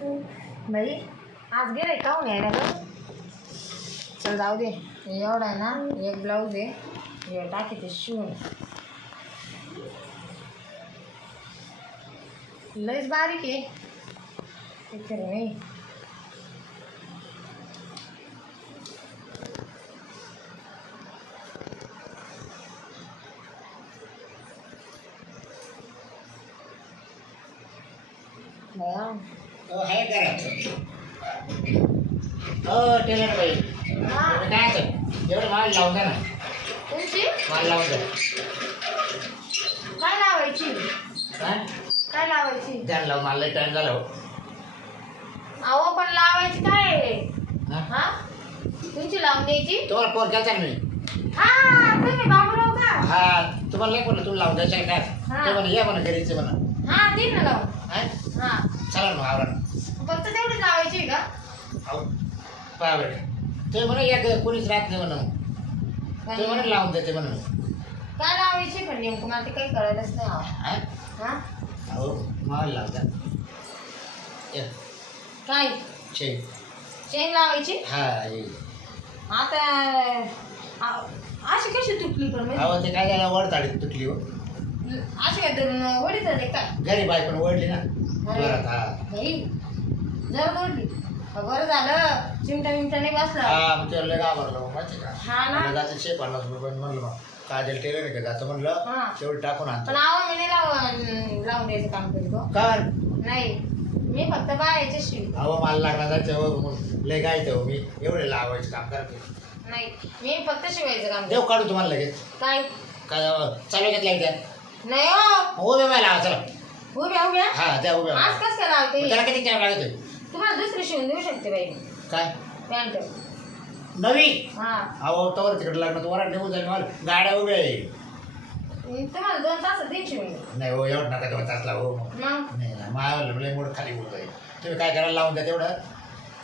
बाई आज गेले काहून हो यायला ग चल जाऊ दे हे एवढा आहे ना एक ब्लाऊज आहे हे टाकी ते शिवून. लयच बारीक आहे. ते नाही. बया आहे करा हो टेलर बाई काय? एवढं माल लावून द्या ना. तुमची? माल लावून द्या. काय लावायची? काय काय लावायची? द्या लावून मला टाइम झाला हो. अहो पण लावायची काय? हा? हा? तुमची लावून द्यायची? तुम्हाला फोन केला मी हा तुम्ही बाबूराव का? हा तुम्हाला नाही बोललो तुम्ही लावून द्यायचं काय हा. ते म्हणा या म्हणा घरीच म्हणा. हा दे ना लावून. हा? हा. चला ना आवरा फक्त तेवढीच लावायची का? अहो पहा बरं. ते म्हणा या कोणीच राहत नाही म्हणून ते म्हणून लावून देते म्हणून काय लावायची पण नेमकं? मला ते काही कळायलाच नाही अहो. हा? हा? अहो माल लावून द्या. या, काय? छे चेन लावायची? हा ये. आता अशी कशी तुटली पण म्हणजे? अहो ते काय झालं? वर ताडी तुटली हो. अशी काय धरून वडीत आले काय घरी पण ओढली ना. अरे. जोरात हा. बाई. जर बोलली बरं झालं. चिमटा बिमटा नाही बसला. हा त्याला लय घाबरलो मग माहिती का? हा ना. मला जायचं शे पन्नास रुपये म्हणलं मग काजल टेलर आहे का? जातं म्हणलं. तेवढं टाकून पण आणतो. आहो मी नाही लावून लावून द्यायचं काम करीतो कर नाही. मी फक्त बायाचे शिव अहो मला लागणार जायचं हो, मग लय गायचं हो मी एवढे लावायचं काम करते नाही. मी फक्त शिवायचं काम करते. काढू तुम्हाला लगेच. काय? काय अहो, चालू घेतला एकदा नाही हो. उभे मला चला. उभ्या उभ्या? हा द्या उभे आज कस काय लावते? त्याला किती टाइम लागतोय? तुम्हाला दुसरी शिवून देऊ शकते बाई. काय? पॅन्ट. नवी हा. अहो तवर तिकडे लागणार तुम्हाला निघून जाईल मला गाड्या उभ्या आहे. तुम्हाला दोन तास देईन शिवून. नाही हो एवढं नका दोन तास लावू. मग? नाही ना माझ्या मोठं खाली उडत आहे तुम्ही काय करायला लावून द्या तेवढं?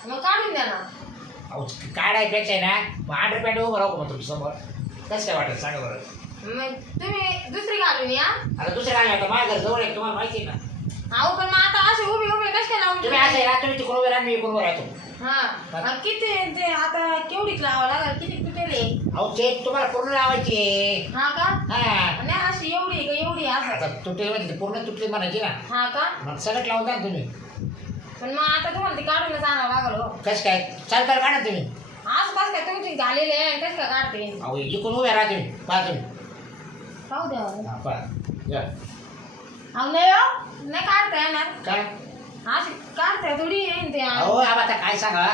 मग काढून द्या ना. अहो काढायपेक्षा आहे ना मग आठ रुपये उभं राहू का मग तुमच्यासमोर? कसं काय वाटेल? सांगा बरं. मग तुम्ही दुसरी घालून या. आता दुसरं काय आता माझ्या घर जवळ आहे तुम्हाला माहिती आहे ना. अहो पण मग आता असे उभे उभे कस काय लावून तुम्ही असं आहे ना तुम्ही तिकडून उभे राहा मी इकडून उभं राहतो. हा. किती ते आता केवढी लावा लागल? किती तुटेल आहे? अहो ते तुम्हाला पूर्ण लावायची. आहे. हा का? हा. नाही अशी एवढी का? एवढी आहे आता असं तुटे म्हणजे पूर्ण तुटली म्हणायची ना. हा का? मग सगळं लावून द्या ना तुम्ही. पण मग आता तुम्हाला ते काढूनच आणावं लागल हो. कसं काय? चालतं का ना तुम्ही. आज कस काय तुमची झालेले आहे? कस काय काढते? अहो इकडून उभे राहा तुम्ही. पहा तुम्ही. पाहू द्या. हा पहा. या. अहो नाही हो. नाही काढता येणार. काय? अशी काढता थोडी येईन ते अहो आबा आता काय सांगा?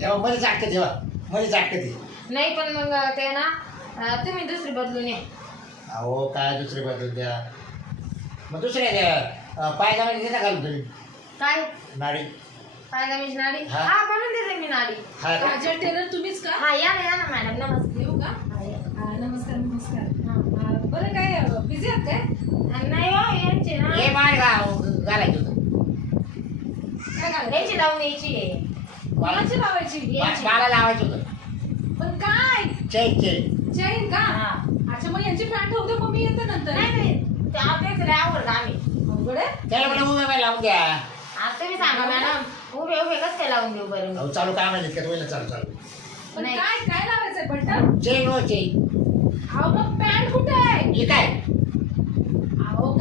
तेव्हा मध्ये चाटकं तेव्हा. मध्ये ती. नाही पण मग ते ना अं, तुम्ही दुसरी बदलून या. अहो काय दुसरी बदलून द्या? मग दुसऱ्या द्या अं, पायजामध्ये देता घालून तुम्ही? काय? नाडी. पाहिला मी नाडी? हा. हा बनवून देते मी नाडी. हा का? काजल टेलर तुम्हीच का? हा या ना या ना मॅडम. नमस्ते येऊ का? हा, या. हा, नमस्कार नमस्कार. हा. हा, बरं काय बिझी आहात काय? नाही हो यांची ना हे गाव घालायचं होतं काय घालायचं? यांची लावून यायची आहे कोणाची लावायची यांची. मला लावायचं होतं पण काय चैन चैन चैन का हा. अच्छा मग यांची पॅन्ट दे मग मी येते नंतर नाही नाही ते आपल्याच लय आवडतं आम्ही अवघड आहे. त्याला म्हणलं उभे बाई लावून द्या आज तुम्ही सांगा मॅडम उभे उभे कसं काय लावून देऊ बरं मी? अहो चालू काय होईल चालू चालू पण नाही. काय काय लावायचंय बटन चैन हो चैन अहो मग पॅन्ट कुठे आहे हे काय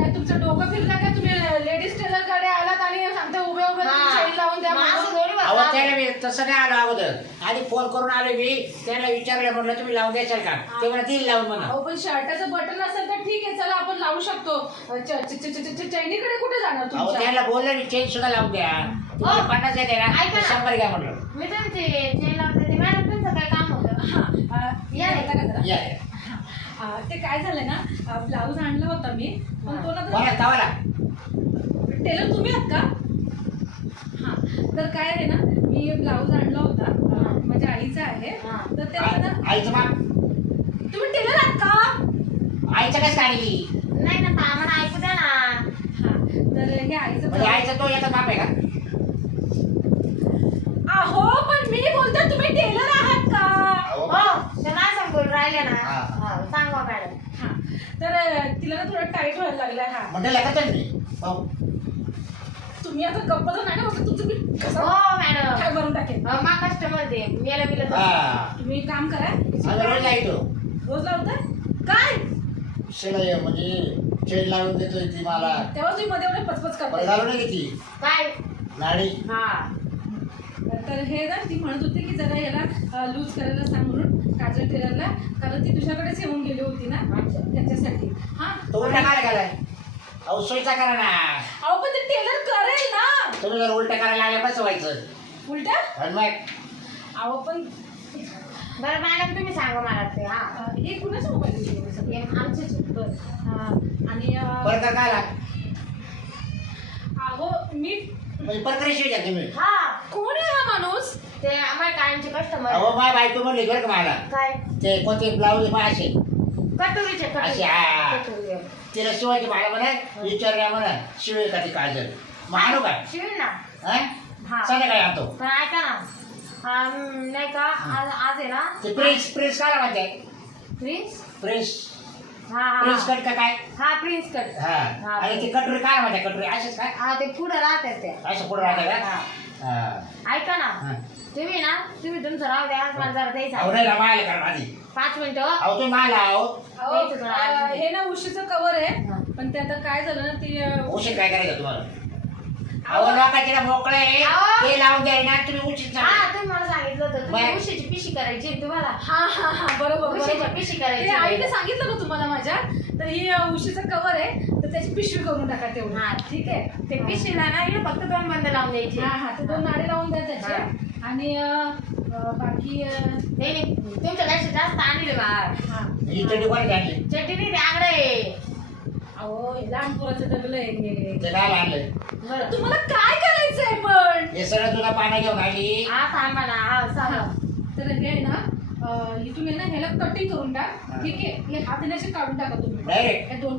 काय तुमचं डोकं फिरलं का? तुम्ही लेडीज टेलरकडे आलात आणि सांगता उभे उभे हा. लावून द्या म्हणून. अहो. त्याला मी तसं नाही आलो अगोदर. आधी फोन करून आलो मी. त्याला विचारलं म्हटलं तुम्ही लावून द्याल का? ते म्हणा ती लावून म्हणा. अहो पण शर्टाचं बटन असेल तर ठीक आहे. चला आपण लावू शकतो. च- च- च- च- च- चैनीकडे कुठे जाणार अहो तुमच्या? त्याला बोललं मी चेन सुद्धा लावून द्या. तुम्हाला हो. पन्नास ना ऐका ते ना. शंभर घ्या म्हटलं. मी तुमची चेन लावते ते मॅडम तुमचं काय काम होतं? हा, अ, या येता का जरा? या या. हा, ते काय झालं ना ब्लाऊज आणला होता मी पण तो ना टेलर तुम्ही आहात का? हा तर काय आहे ना मी ब्लाऊज आणला होता माझ्या आईचा आहे हा. तर त्याला ना तुम्ही टेलर आहात का? आईचं कसं काढली नाही? ना आम्हाला ऐकू द्या ना. हा तर हे आईचं म्हणजे आईचं तो याचा माप आहे का? अहो पण मी बोलते तुम्ही टेलर आहात का? हो ते नाही सांगून राहिले ना. हा. हा, सांगा मॅडम. हा. तर तिला ना थोडं टाईट व्हायला लागलाय हा. मी पाहू. तुम्ही आता गप्प तर नाही ना तुमचं मी कसं हो मॅडम. काय भरून टाकेल मा कस्टमर दे. मेला बिला हा. तुम्ही एक काम करा आम्ही रोज रोज लावताय काय? शिलाई म्हणजे चेन लावून देतोय ती मला. तेव्हा तुम्ही मध्ये एवढे पचपच पण करताय घालून काय? नाडी. हा. तर हे ना ती म्हणत होती की जरा याला लूज करायला सांग म्हणून. काजल टेलरला कारण ती तुझ्याकडेच येऊन गेली होती ना अच्छा. त्याच्यासाठी. हा? तो उलटा काय कराय अहो सोयीचा करा ना अहो पण ते टेलर करेल ना. तुम्ही जर उलटा करायला कसं व्हायचं? उलटा? आणि मग? अहो पण बरं मॅडम तुम्ही सांगा मला ते हा. अं, हे कुणाच्या मोबाईल हे आमचेच आहे. बरं. आणि अं, परत का काय लाग अहो मी म्हणजे परत शिवाय घ्या तुम्ही? हा कोण आहे हा माणूस? ते आम्हाला कायमचे कस्टमर अहो माझ्या बायको म्हणली बरं का मला. काय? ते कोणते ब्लाऊज असे कटोरीचे असे, हा. कटोरी. तिला शिवायची मला म्हणा विचारल्या म्हणा शिवे का ती काजल? मग आणू काय शिवीन ना. हा? हा. संध्याकाळी आणतो? पण ऐका ना. अं, नाही का आज आज आहे ना? ते प्रिन्स प्रिन्स काय म्हणते. प्रिन्स प्रिन्स हा हा प्रिन्स कट का काय? हा प्रिन्स कट हा. हा. आणि ती कटोरी काय म्हणते कटोरी असेच काय हा ते पुढे राहतात ते. असं पुढे राहते का? हा. हा. ऐका ना. हा. तुम्ही ना तुम्ही तुमचं राहू द्या मला जरा द्यायचं नाही ना मायला करा आधी पाच मिनिटं. अहो तुम्ही मायला आहो हे ना उशीचं कवर आहे. हा. पण ते आता काय झालं ना ते अं, उशीर काय करायचं तुम्हाला? अहो. लोकांचे ना मोकळे अहो. ते लावून द्याय ना तुम्ही उशीर हा तुम्ही मला सांगितलं होतं तुम्ही बाय. उशीची पिशी करायची आहे तुम्हाला. हा हा हा बरोबर उशीची बरोबर. पिशी ते करायची आईने आहे. सांगितलं तुम्हाला माझ्या? तर ही अं, उशीचं कवर आहे तर त्याची पिशवी करून टाका तेवढं. हा. ठीक आहे? ते पिशीला ना इकडे फक्त दोन बंद लावून द्यायचे. हा हा ते दोन नाडे लावून द्या त्याचे. आणि बाकी अं, नाही नाही तुमच्यापेक्षा जास्त आणले बा. हा. ही आणली? चटणी नाही ते आंगडे अहो हे लहान पोराचं डगलं आहे हे. ते काय आणलं बरं. तुम्हाला काय करायचंय पण? हे सगळं तुला पाण्या घेऊन आली. हा थांबा ना हा हा. सांगा तर हे आहे ना अं, इथून आहे ना ह्याला कटिंग करून टाक. हा. ठीक आहे? हे हात आहे ना असे काढून टाका तुम्ही. Direct? हे दोन.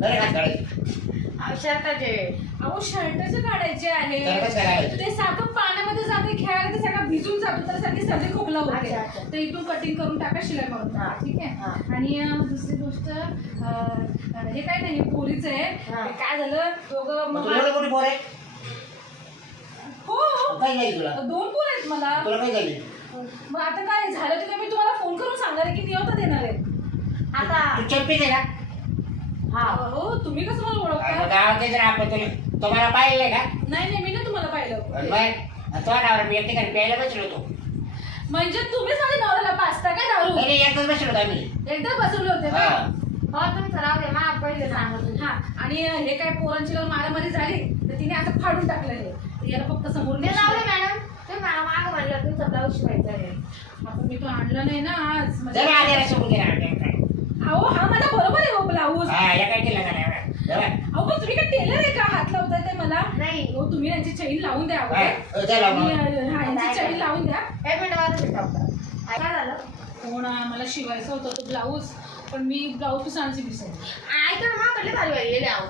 बरं का अहो शर्टचे काढायचे आहे तर कसं करायचं? ते सारखं पाण्यामध्ये जाते खेळायला ते सगळं भिजून जातो तर सारखी सर्दी खोकला होते. अच्छा, अच्छा. तर इथून कटिंग करून टाका शिलाई मारून टाका, हा. ठीक हा. आहे आणि अं, दुसरी गोष्ट अं, हे काय नाही हे पोरीचं आहे. हा. हे काय झालं? दोघं मग मग- तुला एवढं कोणी पोर आहे? हो तुला. दोन पोर आहेत मला. तुला काय झाली. मग आता काय झालं ते मी तुम्हाला फोन करून सांगणार आहे की निवता देणार आहे? आता. तू चंपीच आहे ना? हा. हो तुम्ही कसं मला ओळखता? गावात आपण तुला तुम्हाला पाहिलं का? नाही नाही मी ना तुम्हाला आणि पाहिलं मी एक ठिकाणी प्यायला बसलो होतो. म्हणजे तुम्हीच माझ्या नवऱ्याला पाचता काय दारू? नाही नाही, एकदाच बसलो होतो आम्ही. एकदा बसवले होते हा. का? हो. तुमचं राहू दे मा पहिले हा आणि हे काय पोरांची जर मारामारी झाली? तर तिने आता फाडून टाकलं हे. तर याला फक्त समोर जाऊ दे मॅडम. तुम्ही मला मागं म्हणलं तुमचा ब्लाऊज शिवायचा आहे. आपण मी तो आणला नाही ना आज. म्हणजे- जरा आधी रसवून गेला काय? अहो हा माझा बरोबर आहे हो ब्लाऊज. हा काय केला एवढा. अहो पण तुम्ही काय टेलर आहे का? हात लावताय ते मला? नाही. हो तुम्ही यांची चैन लावून द्या हा, अगोदर. अ, त्याला आणि, मग. अ, हा यांची चैन लावून द्या. एक मिनिट काय झालं? हो ना मला शिवायचा होता तो ब्लाऊज पण मी ब्लाऊज पिसायची ऐका ना माकडले भारी आहोत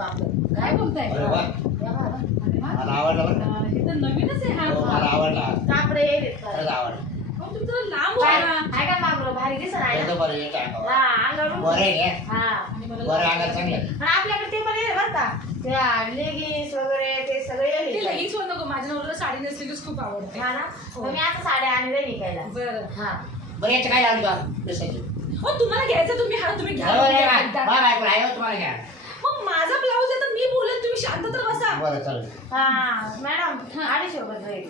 काय बोलताय? अरे वा. अरे वा. मला आवडला बरं का? अ, हे तर नवीनच आहे हो, मला हा आवडला कापडे येले खरंच आवडला. लांब ऐका मागलो भारी दिसत आहे. ना बरं येतं अंगावर. हा अंगावरून बरं आहे. हे. हा. आणि मला बरं लांब अंगात होता. चांगलं आहे. पण आपल्याकडे ते पण येते बरं का. त्या लेगिन्स वगैरे ते सगळे ते नको माझ्या नवऱ्याला साडी नेसलेलीच खूप आवडते. हा ना? मग मी आता साड्या आणले बरं. हा. बरं याचं काय लावलं तुला बेसायची हो तुम्हाला घ्यायचं तुम्ही हा तुम्ही घ्या. आहे हो, तुम्हाला घ्या. मग माझा ब्लाऊज आहे तर मी बोलेन तुम्ही शांत तर बसा. बरं चालेल. हा मॅडम अडीचशे रुपये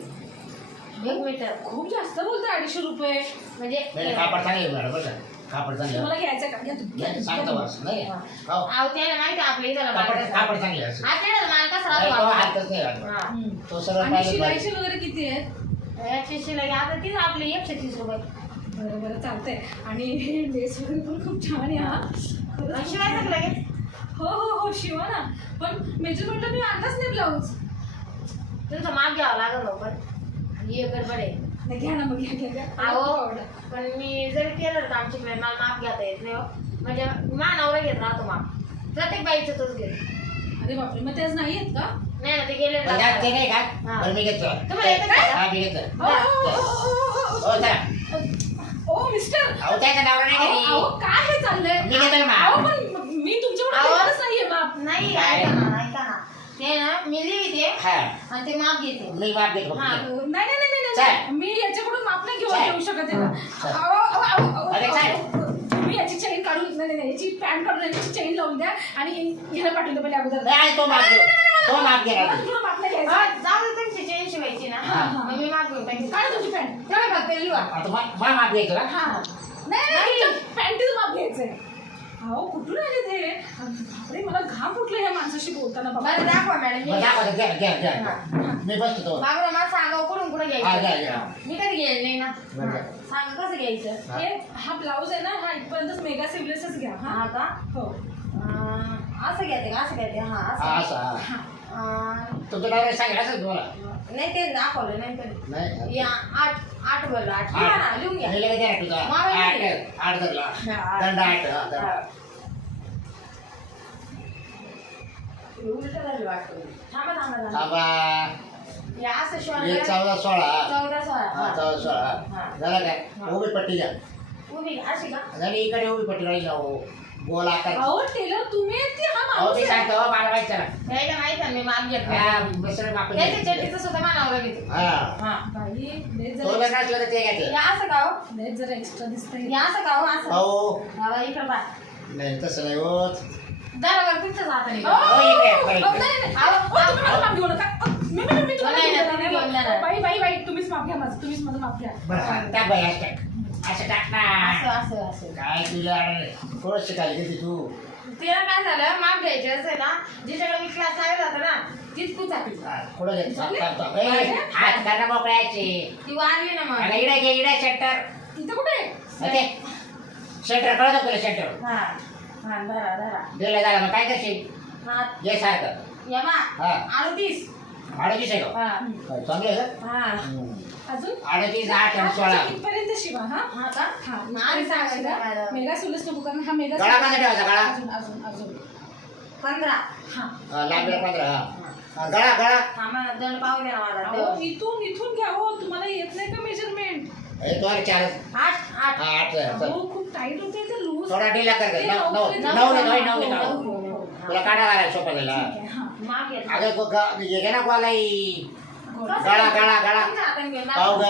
एक मीटर खूप जास्त बोलताय अडीचशे रुपये. म्हणजे नाही कापड चांगले बरं का? कापड चांगले तुम्हाला घ्यायचं का? घ्या तुम्ही, घ्या नाही, तुम्ही, सांगतो नाही हा. अहो त्याला माहिती आहे आपल्या इथं कापड चांगले असं. आपल्याला नाही, तो राहतो हातच नाही लागला. हा. हम्म. तो सरळ आणि पाहिजे. शिलाईचे वगैरे किती आहेत? याची शिलाई. आता तीच आपली एकशे तीस रुपये. बरं बरं चालतंय. आणि लेस वगैरे पण खूप छान आहे हा. खरंच खूप शिवायचं छान. लगेच हो हो हो शिवा ना. पण मेजरमेंटला मी आणलाच नाही ब्लाऊज. तुमचं माप घ्यावं लागत हो एक गडबड आहे नाही घ्या ना मग घ्या घ्या अहो. पण मी जरी केलं तर आमच्याकडे मला माप घेता येत नाही हो. म्हणजे मानावर घेत राहतो माप प्रत्येक बाईचं तोच घेत अरे बापरे मग त्याच नाही आहेत का नाही ना ते गेले पण त्यात ते नाही का हा. बरं मी घेतो तुम्हाला येतं का? हा मी घेतो ओ, ओ, ओ, ओ, ओ, हो चला ओ, ओ मिस्टर अहो त्याचा नवरा नाही अहो घरी अहो, काय हे चाललंय मी घेतोय माप. अहो पण मी तुमच्याकडे अहो. नाहीये बाप नाही काय? ऐका ना ते ना मी लिहिते हा आणि ते माप घेते मी माप घेतो हा. नाही नाही नाही नाही, चाल. नाही मी याच्याकडून माप नाही घेऊन चाल. शकत आहे ना. चाल. अहो, अहो, अहो, अहो, अरे, चाल. अहो, तुम्ही याची चेन काढून नाही नाही, नाही याची पॅन्ट काढून याची चेन लावून द्या आणि ह्याला पाठवून द्या पहिले अगोदर नाही तो माप घेऊ तो माप घे. तुला माप नाही हा, घ्यायचं. जाऊ दे चेन शिवायची ना हा. मग मी माप घेऊन टाकेन. काढ तुझी पॅन्ट तेवढं फक्त लिहा आता मा मा माप घ्यायचं ना हा नाही नाही पॅन्टीचं माप घ्यायचंय अहो कुठून आले ते? बापरे मला घाम फुटलं ह्या माणसाशी बोलताना. बाबा दाखवा मॅडम मग दाखवा घ्या. घ्या घ्या. मी बसतो मला सांगा कुठून कुठं हा, घ्या, घ्या. घ्यायचं मी कधी गेले नाही ना? बरं. सांग कसं घ्यायचं? हा. हे हा ब्लाऊज आहे ना हा इथपर्यंत मेगा सिवलेसच घ्या हा. हा का? हो. अं, असं घ्यायचे का? असं घ्यायचे? हा हा असं असं हा. अं, तुमचं तुम्हाला. नाही ते दाखवलं नाही कधी नाही या आठ आठ बरं आठ. लिहा ना लिहून घ्या. लगेच तुझा. आठ. आठ धरला. हा. दंड आठ हा, दंड. हा. हे उलटं झालं वाटतं थांबा हे हे चौदा सोळा. चौदा सोळा. हा हा. चौदा सोळा. हा. झालं काय? हा. उभी पट्टी घ्या. उभी अशी का? इकडे उभी पट्टी राहील ना हो. आकार अहो टेलर तुम्ही हा माणूस मी? सांगतो हो, मला माहिती आहे यायला माहीत आहे मी माप घेत ना हा, मिसळ माप त्याच्या चड्डीचं सुद्धा मानावर घेते हा. हा. बाई तो जरा लग्न असलं तर ते घ्यायचं? हे असं का हो? लय जरा एक्स्ट्रा दिसतंय. हे असं का हो? असं. हो बाबा इकडं बा नाही तसं नाही होत. दरावर तुमच्याच हाताने. हो, इकडे, इकडे. नाही, नाही, नाही. अहो, अहो, तुम्ही माझं माप घेऊ नका. अहो, मी- मी- मी तुम्हाला नाही, नाही, घेऊन तुम्ही जाणार घेऊन नाही. जाणार. बाई बाई बाई तुम्हीच माप घ्या माझं तुम्हीच माझं माप घ्या बरं बाई असं टाक असं असं ना असं असं काय तुला थोडं शिकायला तू तिला काय झालं माप घ्यायचं असेल ना जिच्याकडे मी क्लास लावला होता ना तीच थांब. ए, हात करणं मोकळ्याचे ती वारली ना मग इडे घे इडे सेंटर तिथं कुठे? सेंटर कळत तुला सेंटर हा हा धरा धरा. दिलं झालं मग काय करशील? हा. घे सारखं. या बा. हा. अडतीस. अडतीस आहे का? हा. काय, चांगलं आहे का? हा. हम्म. अजून? अडतीस आठ आणि सोळा. इथपर्यंत शिवा हा. हा का? हा आणि सांगायचं मॅडम. मेगा सुलस नको कारण हा मेगा गळा कसा ठेवायचा? गळा? अजून अजून अजून. पंधरा. हा. हा, लांबीला पंधरा हा. हा. गळा गळा. आम्हाला दंड पाहू द्या ना मला अहो, तेव्हा. इथून इथून घ्या हो. तुम्हाला येत नाही का मेजरमेंट हे चार. आठ आठ. हा आठ आहे, चल. खूप टाईट होते ते थोडा ढिला कर ते नऊ नऊ नऊ ते नऊ नऊ. ने नऊ नऊ ने नऊ, नऊ नऊ, नऊ. तुला काढा घालायला सोपा. अगं गो- ग- हे घे ना गोलाई गळा गळा गळा दाखव. ग.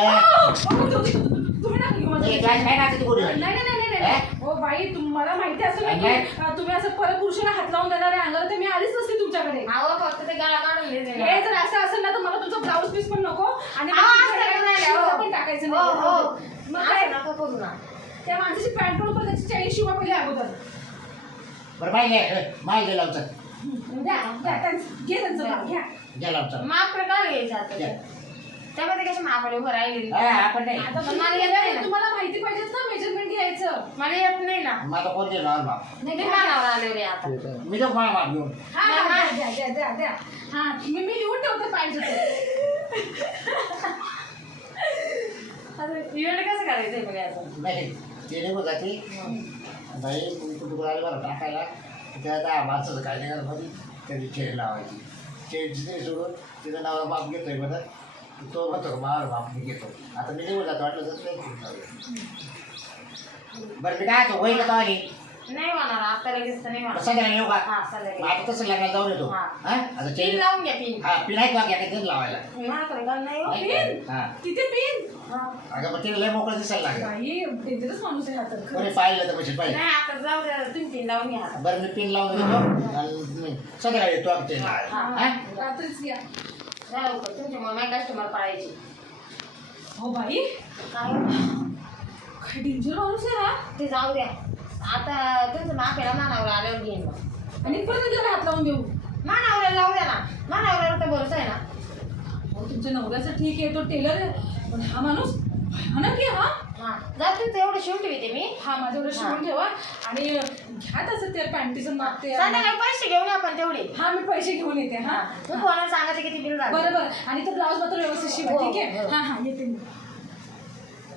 हे गॅस काय ना ती गोडी नाही नाही नाही नाही, नाही हो बाई तुम्हाला माहिती असेल ना की नाही. अं, तुम्ही असं परत पुरुषाला हात लावून देणारे अंगाला तर मी आलीच नसते तुमच्याकडे. हे जर असं असेल ना तर मला तुमचा ब्लाऊज पीस पण नको आणि मला हो. पण टाकायचं हो. नाही मग काय. त्या माणसाची पॅन्ट पण त्याची चैन शिवा पहिले अगोदर. बरं माहिती माहिती दिला आमचं. हं, द्या द्या त्यांचं- घे त्यांचं भाग, घ्या. गेला आमचा. माप प्रकार घ्यायचा आता घ्या. त्यामध्ये कशी मापाला उभं राहिली? हा, आपण नाही. आता पण मला येत गेल्यावर नाही ना. तुम्हाला माहिती पाहिजेत ना मेजरमेंट घ्यायचं. मला येत नाही ना. माझा कोण देणार बाप नाही आलेले आता. मी तो माप घेऊन? हा हा. द्या द्या द्या द्या. हा मी मी लिहून ठेवते पाहिजे ते. आता इव्हेंट कसं करायचंय मग याचं नाही. ते निघून जाते बाई तुम्ही कुठे आले बरं टाकायला त्या दहा माणसाचं काय नाही करत मध्ये त्याची चेन लावायची. चेन तिथे सोडून तिथं नाव माप घेतोय बरं तो म्हणतो का मार माप मी घेतो. आता मी निघून जातो वाटलं तर बरं मी काय होईल का तो आली नाही होणार आता लगेच तर नाही होणार. संध्याकाळी येऊ का? हा मग आता तसं लग्नाला जाऊन येतो. हा. हा? आता पिन चेन लावून घ्या पिन. हा पिन आहे का? घ्या लावायला. माझ्याकडे नाही हो. पिन. हा. तिथे पिन. हा. अगं मग तिला लय मोकळं दिसायला लागेल. बाई डेंजरस माणूस आहे हा तर कोणी खरंच. पाहिलं तर म्हणजे पाहिजे नाही आता जाऊ द्या तुम्ही पिन लावून घ्या. आता. बरं मी पिन लावून देतो. आणि मी संध्याकाळी येतो आमच्या इथं. हा. हा? रात्रीच या. जा लवकर तुमच्या माझ्या कस्टमर पाळायची. हो बाई. काय? काय डेंजर माणूस आहे हा? ते जाऊ द्या. आता तुमचं ना मानावर आल्यावर घेईन मग. आणि परत हात लावून देऊ मानावर लावू द्या ना. मानावर तर भरोसा आहे ना. हो तुमच्या नवऱ्याचा ठीक आहे तो टेलर आहे. पण हा माणूस भयानक आहे हा? हा. तुमचं एवढं शिवून ठेवते मी. हा माझ्यावर शिवून ठेवा. आणि घ्या तसं ते पॅन्टीचं माप ते संध्याकाळी पैसे घेऊन या आपण तेवढे. हा मी पैसे घेऊन येते हा. तू कोणाला सांगायचं किती बिल झालं बरं बरं. आणि तो ब्लाऊज मात्र व्यवस्थित शिवा हो, ठीक आहे? हो. हा हा येते मी.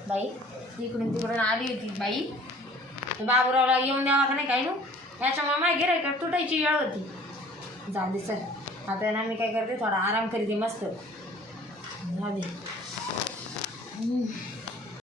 बाई इकडून तिकडून आली होती बाई. बाबूरावला येऊन द्यावा का नाही काही ना याच्यामुळे माझी गिरायक तुटायची वेळ होती. जाऊ दे सर आता ना मी काय करते थोडा आराम करते मस्त. जाऊ दे.